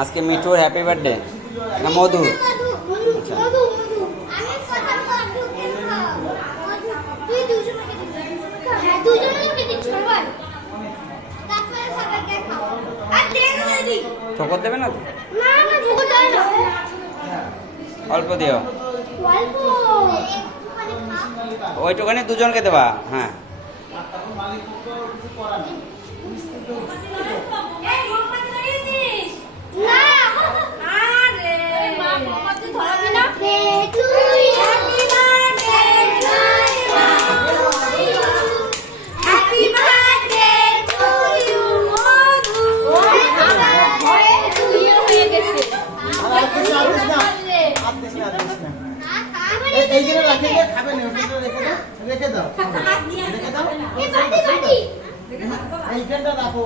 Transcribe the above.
আজকে মিঠুর happy birthday না মধু? ঠোকর দেবে না? অল্প দিও, ওইটুখানি দুজনকে দেবা। হ্যাঁ এইখানে রাখে খাবে না, রেখে দাও, রেখে দাও, এইখানটা রাখো।